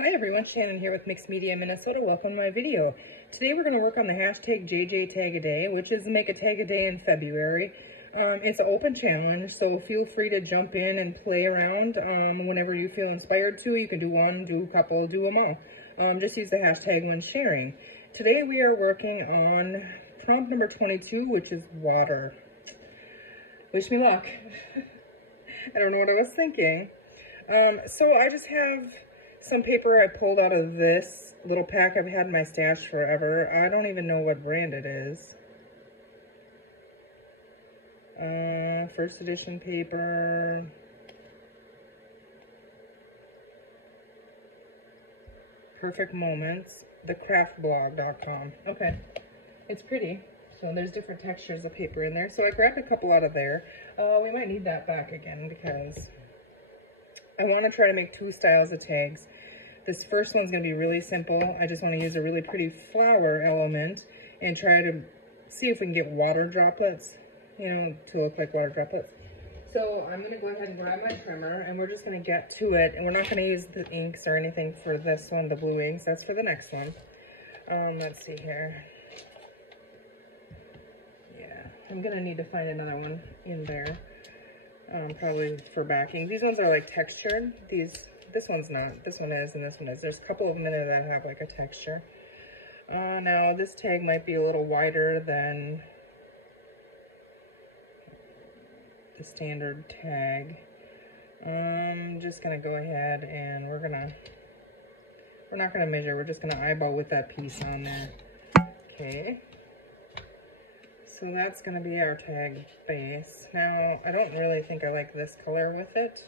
Hi everyone, Shannon here with Mixed Media Minnesota. Welcome to my video. Today we're going to work on the hashtag JJ Tag a Day, which is make a tag a day in February. It's an open challenge, so feel free to jump in and play around whenever you feel inspired to. You can do one, do a couple, do them all. Just use the hashtag when sharing. Today we are working on prompt number 22, which is water. Wish me luck. I don't know what I was thinking. So I just have some paper I pulled out of this little pack I've had in my stash forever. I don't even know what brand it is. First edition paper. Perfect Moments. thecraftblog.com. Okay. It's pretty. So there's different textures of paper in there. So I grabbed a couple out of there. We might need that back again because I want to try to make two styles of tags. This first one's going to be really simple. I just want to use a really pretty flower element and try to see if we can get water droplets, you know, to look like water droplets. So I'm going to go ahead and grab my trimmer and we're just going to get to it. And we're not going to use the inks or anything for this one, the blue inks. That's for the next one. Let's see here. Yeah, I'm going to need to find another one in there. Probably for backing. These ones are like textured. This one's not. This one is and this one is. There's a couple of them in there that have like a texture. Now this tag might be a little wider than the standard tag. I'm just gonna go ahead and we're not gonna measure. We're just gonna eyeball with that piece on there. Okay. So that's going to be our tag base. Now, I don't really think I like this color with it.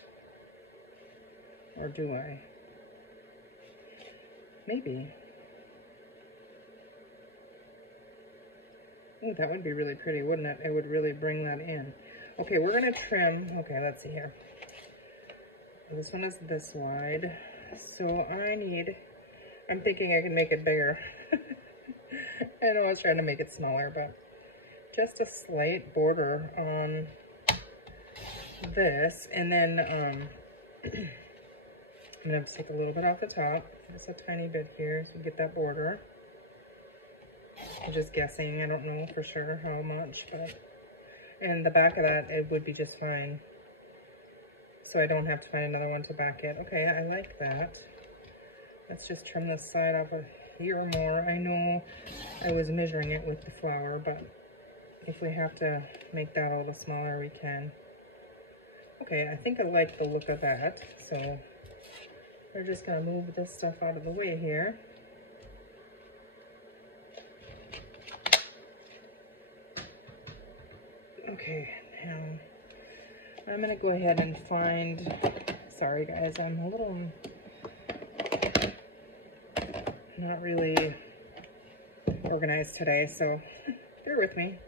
Or do I? Maybe. Oh, that would be really pretty, wouldn't it? It would really bring that in. Okay, we're going to trim. Okay, let's see here. This one is this wide. So I'm thinking I can make it bigger. I know I was trying to make it smaller, but just a slight border on this, and then I'm gonna have to take a little bit off the top, just a tiny bit here to get that border. I'm just guessing, I don't know for sure how much, but and the back of that, it would be just fine, so I don't have to find another one to back it. Okay, I like that. Let's just trim this side off of here or more. I know I was measuring it with the flower, but if we have to make that a little smaller, we can. Okay, I think I like the look of that. So we're just gonna move this stuff out of the way here. Okay, now I'm gonna go ahead and find, sorry guys, I'm a little, not really organized today, so bear with me.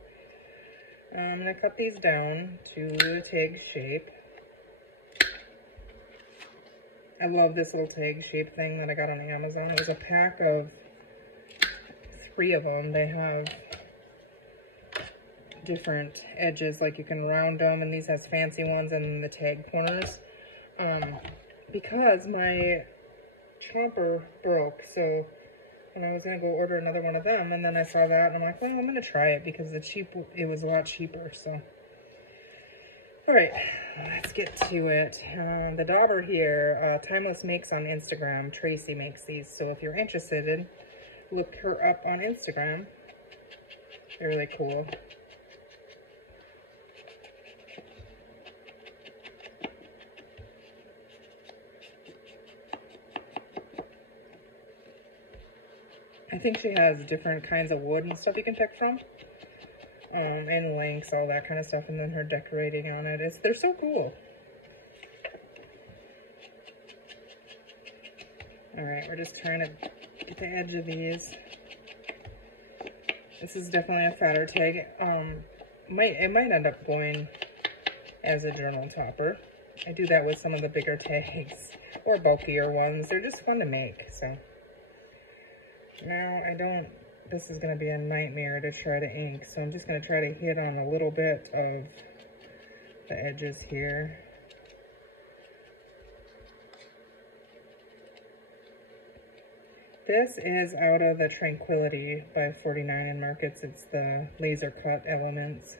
I'm going to cut these down to a tag shape. I love this little tag shape thing that I got on Amazon. It was a pack of 3 of them. They have different edges, like you can round them, and these has fancy ones and the tag corners. Because my chomper broke, so and I was going to go order another one of them, and then I saw that, and I'm like, well, I'm going to try it, because it was a lot cheaper, so. Alright, let's get to it. The dauber here, Timeless makes on Instagram. Tracy makes these, so if you're interested, look her up on Instagram. They're really cool. I think she has different kinds of wood and stuff you can pick from. And lengths, all that kind of stuff, and then her decorating on it. They're so cool. Alright, we're just trying to get the edge of these. This is definitely a fatter tag. It might end up going as a journal topper. I do that with some of the bigger tags, or bulkier ones. They're just fun to make, so. Now, this is going to be a nightmare to try to ink, so I'm just going to try to hit on a little bit of the edges here. This is out of the Tranquility by 49 Markets. It's the laser cut elements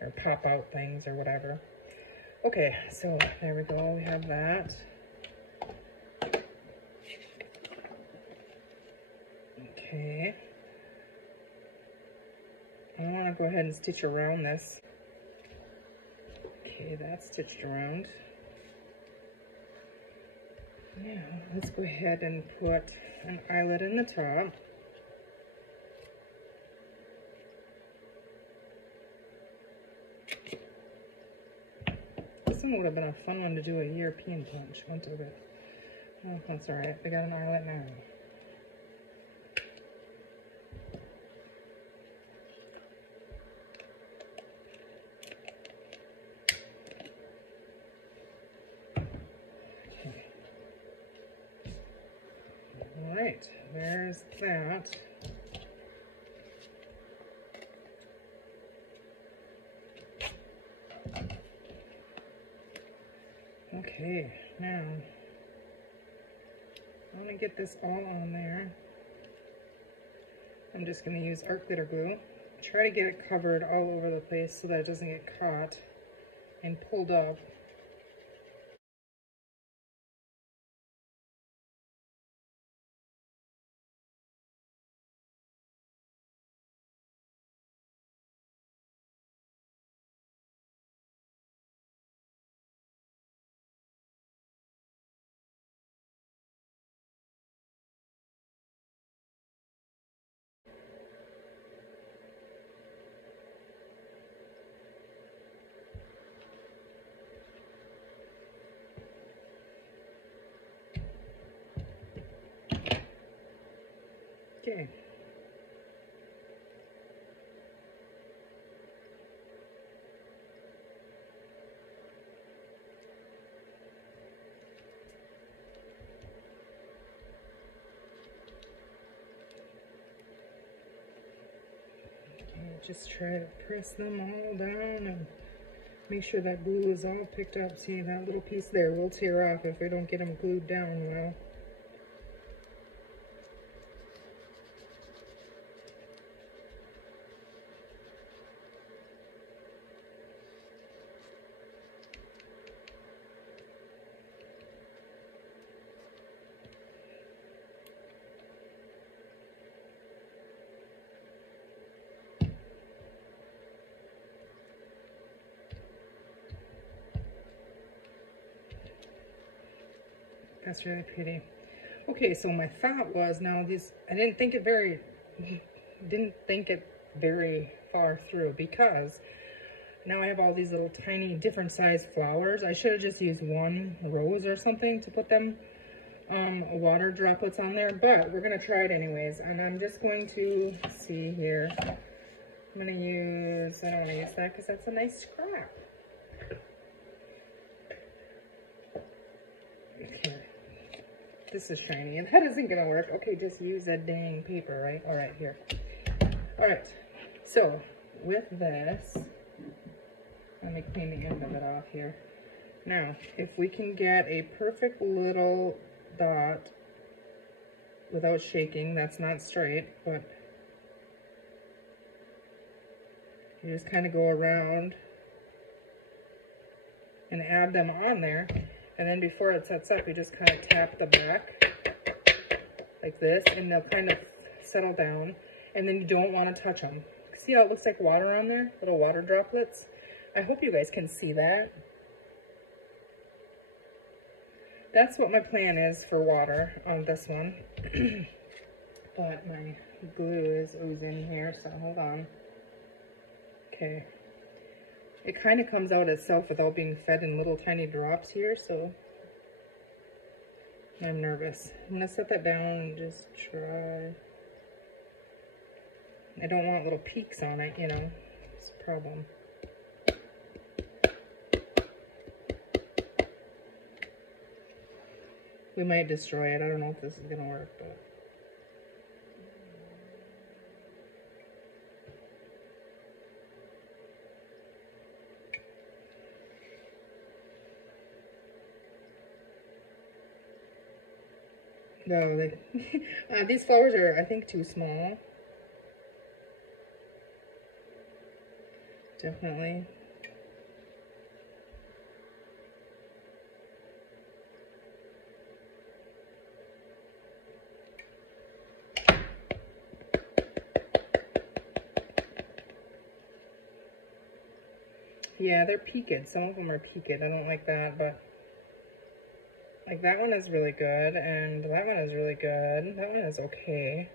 or pop out things or whatever. Okay, so there we go, we have that. Okay. I want to go ahead and stitch around this. Okay, that's stitched around. Now, let's go ahead and put an eyelet in the top. This one would have been a fun one to do a European punch, wouldn't it? Oh, that's alright, we got an eyelet now. Alright, there's that. Okay, now I want to get this all on there. I'm just going to use art glitter glue. Try to get it covered all over the place so that it doesn't get caught and pulled up. Okay. Just try to press them all down and make sure that glue is all picked up. See, that little piece there will tear off if we don't get them glued down well. That's really pretty. Okay, so my thought was, now these, I didn't think it very far through, because now I have all these little tiny different size flowers. I should have just used one rose or something to put them water droplets on there, but we're gonna try it anyways. And I'm just going to see here. I'm gonna use, I don't wanna use that because that's a nice scrap. Okay. This is shiny, and that isn't gonna work. Okay, just use that dang paper, right? All right, here. All right, so with this, let me clean the end of it off here. Now, if we can get a perfect little dot without shaking, that's not straight, but you just kind of go around and add them on there. And then before it sets up, you just kind of tap the back like this, and they'll kind of settle down. And then you don't want to touch them. See how it looks like water on there? Little water droplets. I hope you guys can see that. That's what my plan is for water on this one. But my glue is oozing here, so hold on. Okay. It kind of comes out itself without being fed in little tiny drops here, so I'm nervous. I'm gonna set that down and just try. I don't want little peaks on it, you know, it's a problem. We might destroy it. I don't know if this is gonna work, but. No, these flowers are, I think, too small. Definitely. Yeah, they're peaked. Some of them are peaked. I don't like that, but like that one is really good, and that one is really good. That one is okay.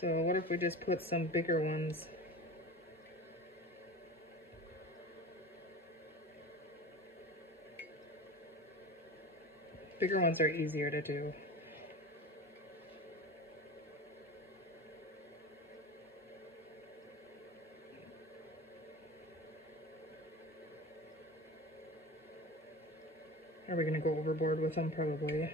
So what if we just put some bigger ones? Bigger ones are easier to do. Are we gonna go overboard with them? Probably.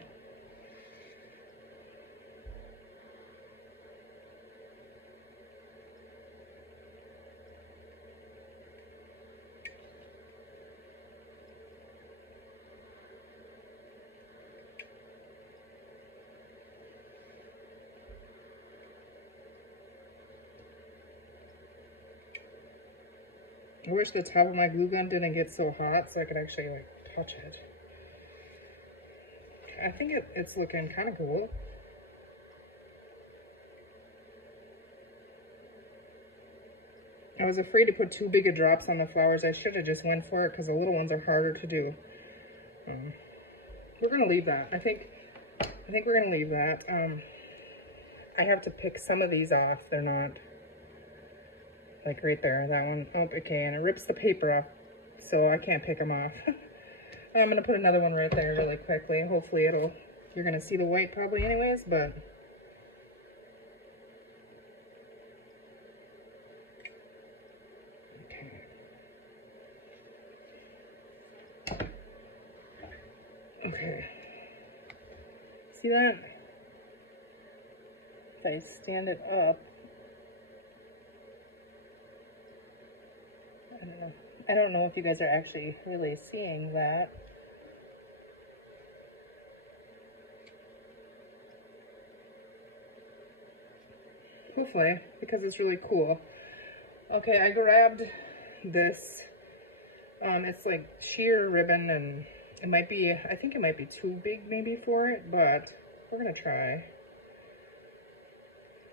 I wish the top of my glue gun didn't get so hot so I could actually like touch it. I think it's looking kind of cool. I was afraid to put too big of drops on the flowers. I should have just went for it because the little ones are harder to do. We're gonna leave that. I think we're gonna leave that. I have to pick some of these off. They're not like right there. That one. Oh, okay, and it rips the paper off, so I can't pick them off. I'm gonna put another one right there really quickly. Hopefully you're gonna see the white probably anyways, but. Okay. See that? If I stand it up, I don't know. I don't know if you guys are actually really seeing that. Hopefully, because it's really cool. Okay, I grabbed this. It's like sheer ribbon, and it might be, I think it might be too big maybe for it, but we're gonna try.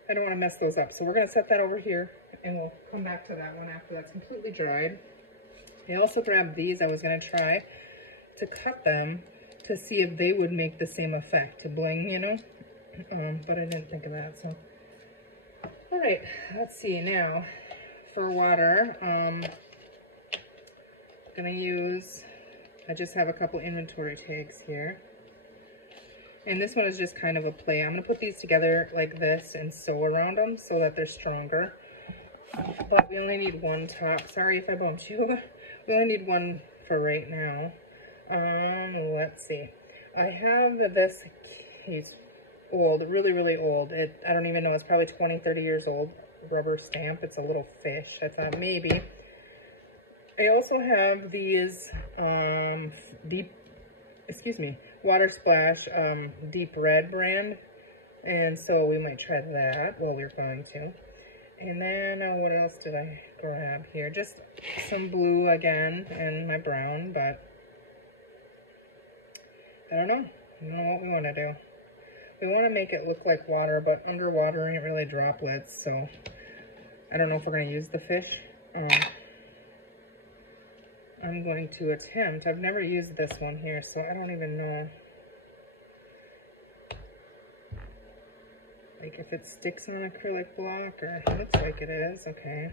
I don't want to mess those up, so we're gonna set that over here, and we'll come back to that one after that's completely dried. I also grabbed these. I was gonna try to cut them to see if they would make the same effect to bling, you know, but I didn't think of that, so. All right, let's see now for water. I'm gonna use, I just have a couple inventory tags here. And this one is just kind of a play. I'm gonna put these together like this and sew around them so that they're stronger. But we only need one top. Sorry if I bumped you. We only need one for right now. Let's see. I have this case, old, really, really old. I don't even know, it's probably 20, 30 years old. Rubber stamp. It's a little fish. I thought maybe. I also have these Water Splash deep red brand, and so we might try that. Well, we're going to. And then what else did I grab here? Just some blue again and my brown, but I don't know. I don't know what we want to do. We want to make it look like water, but underwater ain't really droplets, so I don't know if we're going to use the fish. I'm going to attempt. I've never used this one here, so I don't even know. Like if it sticks on an acrylic block, or it looks like it is. Okay.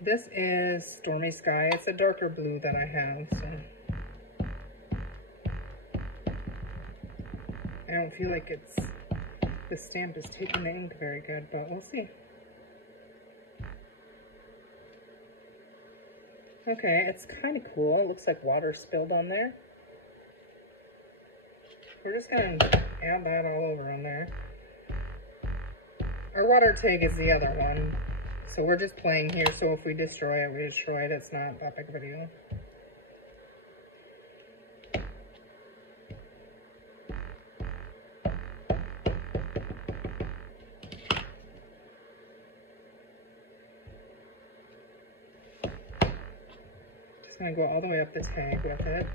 This is Stormy Sky. It's a darker blue that I have, so I don't feel like the stamp is taking the ink very good, but we'll see. Okay, it's kind of cool. It looks like water spilled on there. We're just going to add that all over in there. Our water tag is the other one. So we're just playing here, so if we destroy it, we destroy it. It's not that big of a deal. gonna go all the way up the tag with it.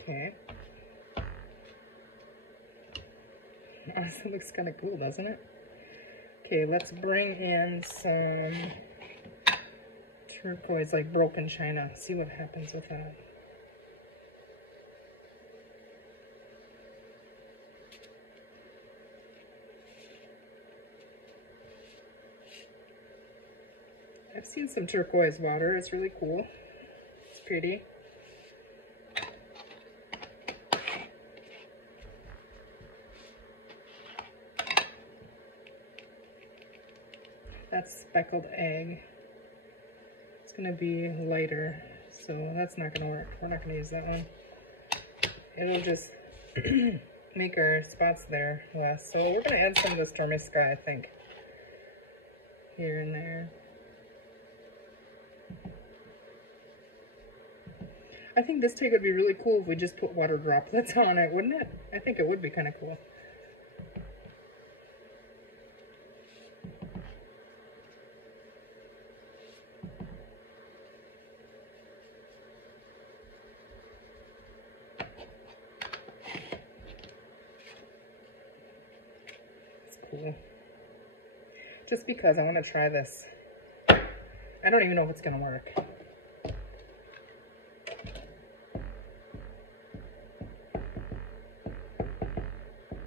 Okay. Honestly, looks kind of cool, doesn't it? Okay, let's bring in some turquoise, like broken china. See what happens with that. I've seen some turquoise water. It's really cool. It's pretty. That's speckled egg. It's going to be lighter, so that's not going to work. We're not going to use that one. It'll just make our spots there less. So we're going to add some of this Dormisca, I think, here and there. I think this tag would be really cool if we just put water droplets on it, wouldn't it? I think it would be kind of cool. It's cool. Just because I want to try this. I don't even know if it's going to work.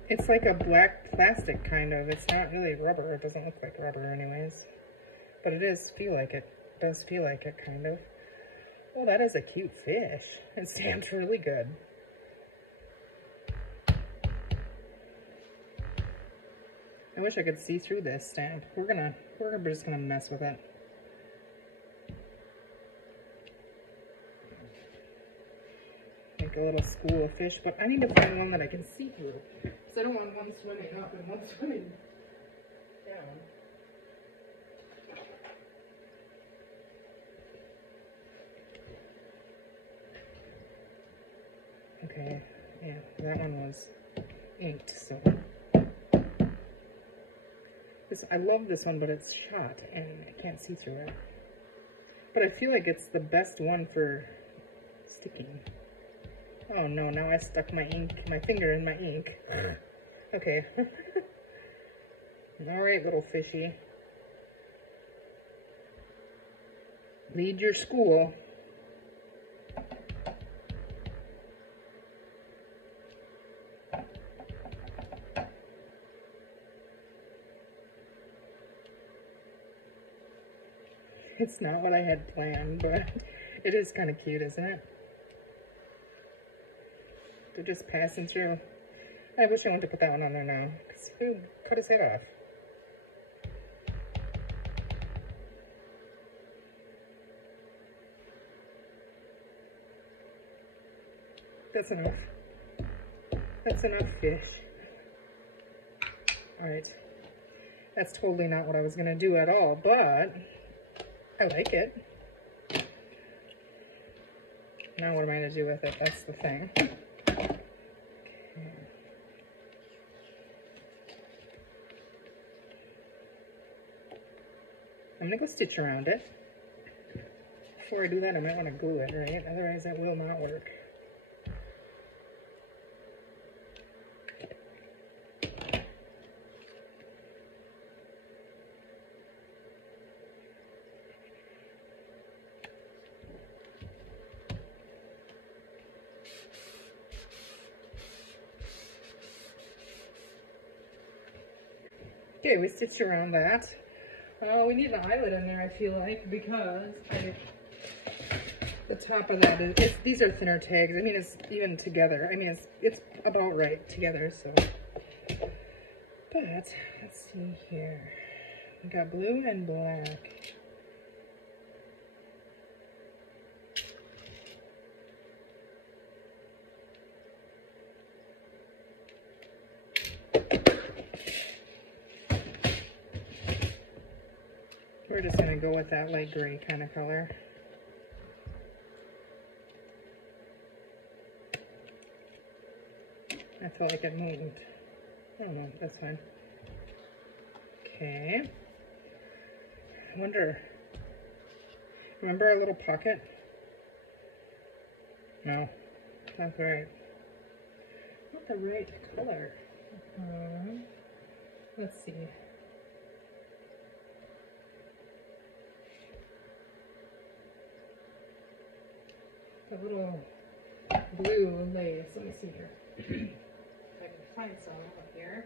It's like a black plastic, kind of. It's not really rubber. It doesn't look like rubber anyways. But it does feel like it. It does feel like it, kind of. Oh, that is a cute fish. It stamped really good. I wish I could see through this stamp. We're just gonna mess with it. Make a little school of fish, but I need to find one that I can see through. I don't want one swimming up and one swimming down. Okay, yeah, that one was inked, so. I love this one, but it's shot and I can't see through it. But I feel like it's the best one for sticking. Oh no, now I stuck my finger in my ink. Okay. Alright, little fishy. Lead your school. It's not what I had planned, but it is kind of cute, isn't it? They're just passing through. I wish I wanted to put that one on there now, because who cut his head off? That's enough. That's enough fish. Alright. That's totally not what I was going to do at all, but I like it. Now what am I going to do with it? That's the thing. Okay. I'm going to go stitch around it. Before I do that, I might want to glue it, right? Otherwise that will not work. Okay, we stitched around that. We need an eyelet in there, I feel like, because the top of that is, these are thinner tags. I mean, it's even together. I mean, it's about right together, so. But, let's see here. We got blue and black. We're just going to go with that light gray kind of color. I felt like it moved. I don't know, that's fine. Okay. I wonder, remember our little pocket? No, not right. Not the right color. Let's see. The little blue lace. Let me see here. If I can find some up here.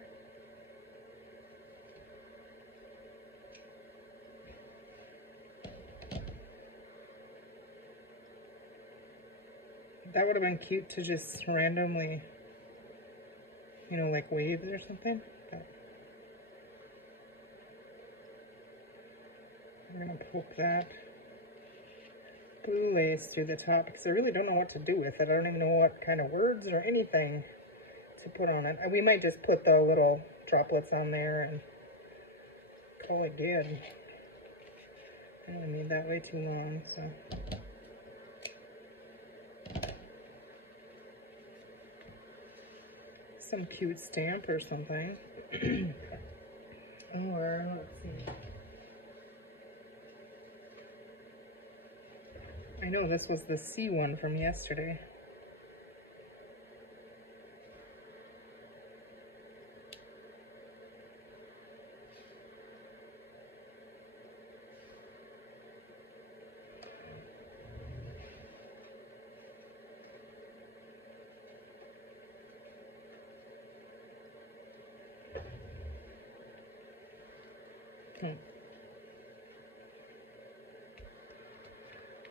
That would have been cute to just randomly, you know, like waves or something. But I'm gonna poke that blue lace through the top because I really don't know what to do with it. I don't even know what kind of words or anything to put on it. We might just put the little droplets on there and call it good. I don't need that way too long, so. Some cute stamp or something. Or, let's see. I know this was the C one from yesterday.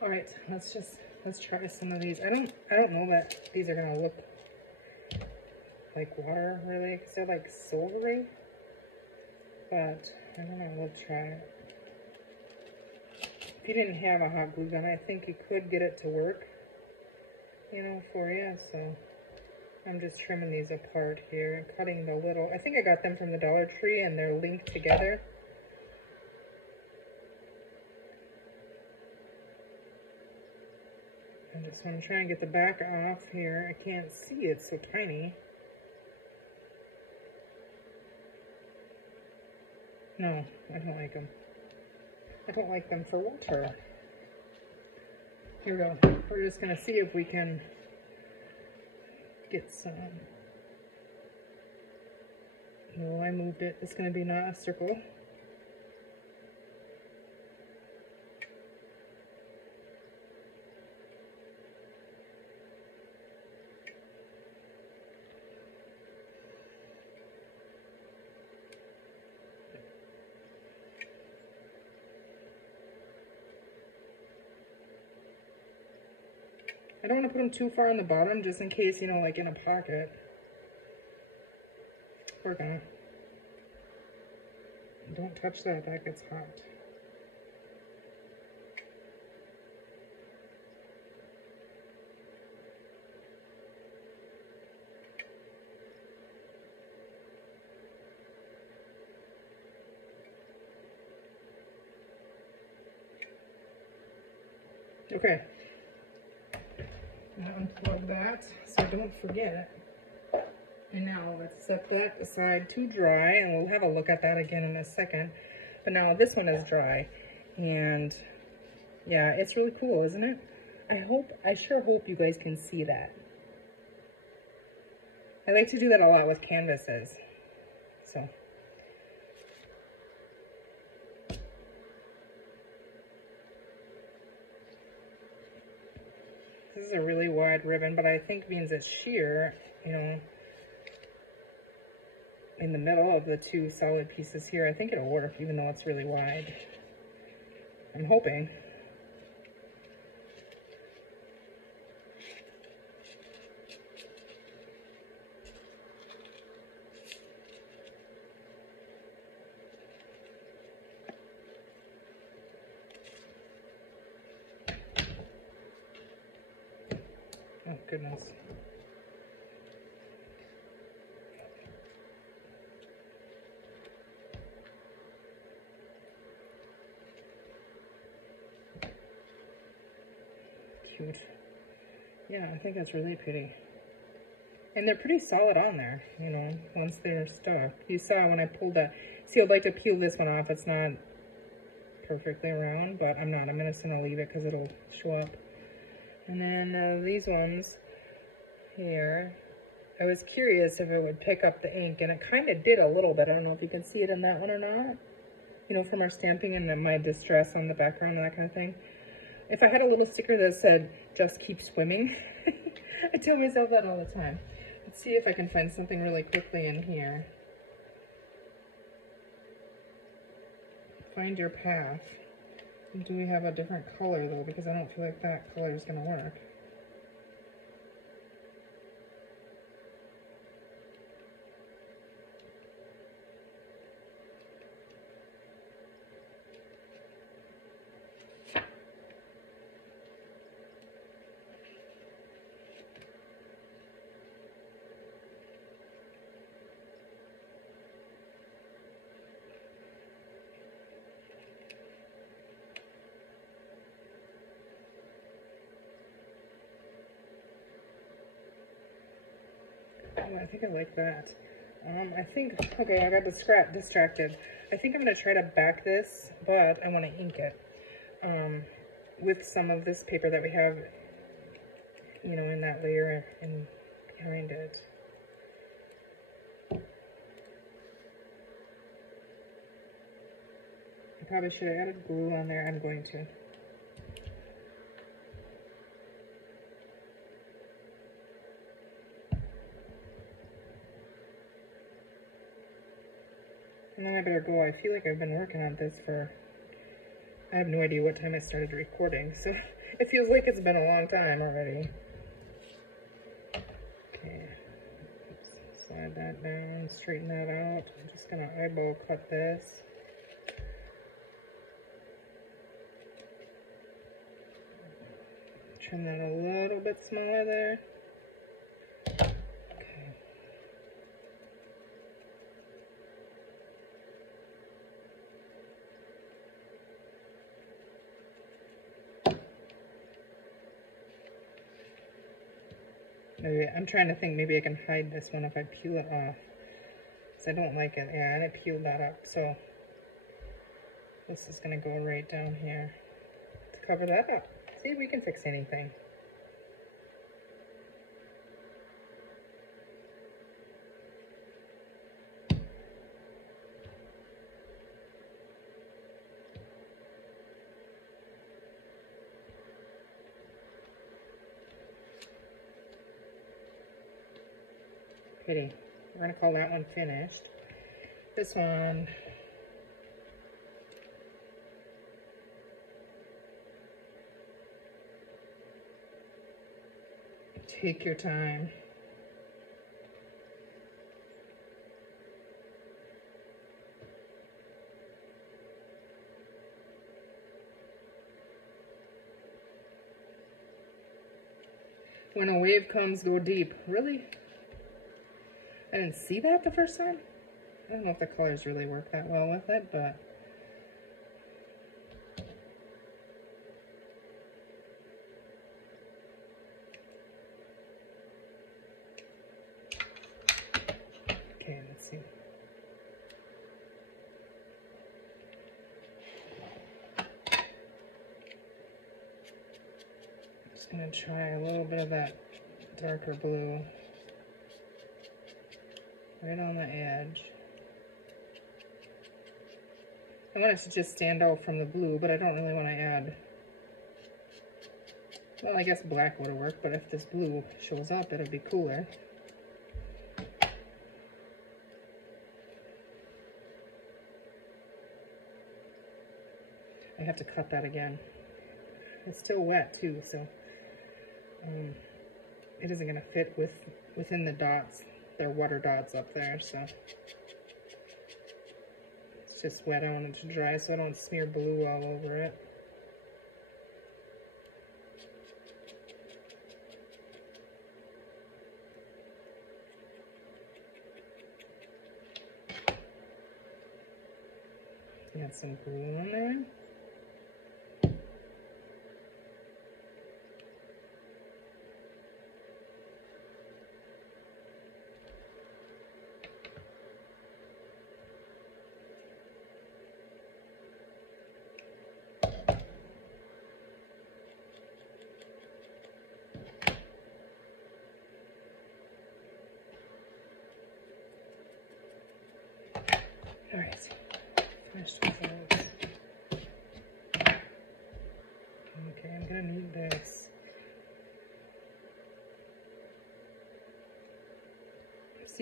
All right, let's try some of these. I don't know that these are gonna look like water really, because they're like silvery. But I don't know, we'll try it. If you didn't have a hot glue gun, I think you could get it to work, you know, for you. So I'm just trimming these apart here and cutting the little. I think I got them from the Dollar Tree, and they're linked together. I'm trying to get the back off here. I can't see, it's so tiny. No, I don't like them. I don't like them for water. Here we go. We're just going to see if we can get some. No, I moved it. It's going to be not a circle. I don't want to put them too far on the bottom, just in case, you know, like in a pocket. We're gonna. Don't touch that, that gets hot. Okay. Unplug that so I don't forget. And now let's set that aside to dry, and we'll have a look at that again in a second. But now this one is dry, and yeah, it's really cool, isn't it? I sure hope you guys can see that. I like to do that a lot with canvases. So. This is a really wide ribbon, but I think means it's sheer, you know, in the middle of the two solid pieces here. I think it'll work, even though it's really wide. I'm hoping. Oh, goodness. Cute. Yeah, I think that's really pretty. And they're pretty solid on there, you know, once they're stuck. You saw when I pulled that. See, I'd like to peel this one off. It's not perfectly round, but I'm not. I'm just going to leave it because it'll show up. And then these ones here, I was curious if it would pick up the ink, and it kind of did a little bit. I don't know if you can see it in that one or not. You know, from our stamping and then my distress on the background and that kind of thing. If I had a little sticker that said, just keep swimming, I tell myself that all the time. Let's see if I can find something really quickly in here. Find your path. Do we have a different color though? Because I don't feel like that color is going to work. I think I like that. I think, okay, I got distracted. I think I'm going to try to back this, but I want to ink it with some of this paper that we have, you know, in that layer and behind it. I probably should have added glue on there. I'm going to. And then I better go. I feel like I've been working on this for, I have no idea what time I started recording, so it feels like it's been a long time already. Okay, oops. Slide that down, straighten that out. I'm just gonna eyeball cut this. Trim that a little bit smaller there. Maybe, I'm trying to think, maybe I can hide this one if I peel it off. Because I don't like it. Yeah, and I peeled that up. So this is going to go right down here to cover that up. See if we can fix anything. Pretty. We're going to call that one finished. This one, take your time. When a wave comes, go deep. Really? I didn't see that the first time. I don't know if the colors really work that well with it, but okay, let's see. I'm just gonna try a little bit of that darker blue right on the edge. I want it to just stand out from the blue, but I don't really want to add, well, I guess black would have worked, but if this blue shows up, it'll be cooler. I have to cut that again. It's still wet too, so it isn't going to fit within the dots. There are water dots up there, so it's just wet on it to dry so I don't smear blue all over it. Add some glue in there.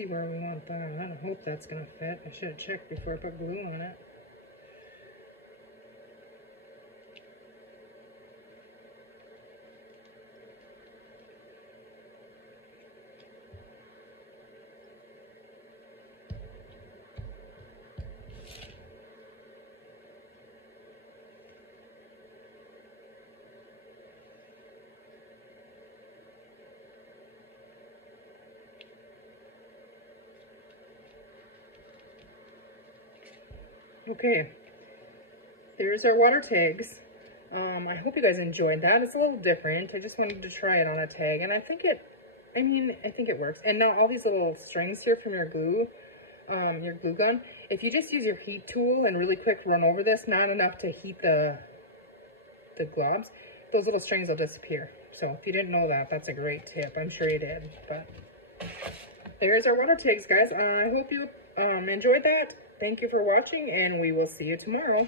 see where we want that. I don't hope that's gonna fit. I should have checked before I put glue on it. Okay, there's our water tags. I hope you guys enjoyed that. It's a little different. I just wanted to try it on a tag, and I think it works. And now all these little strings here from your glue gun, if you just use your heat tool and really quick run over this, not enough to heat the globs, those little strings will disappear. So if you didn't know that, that's a great tip. I'm sure you did. But there's our water tags, guys. I hope you enjoyed that. Thank you for watching, and we will see you tomorrow.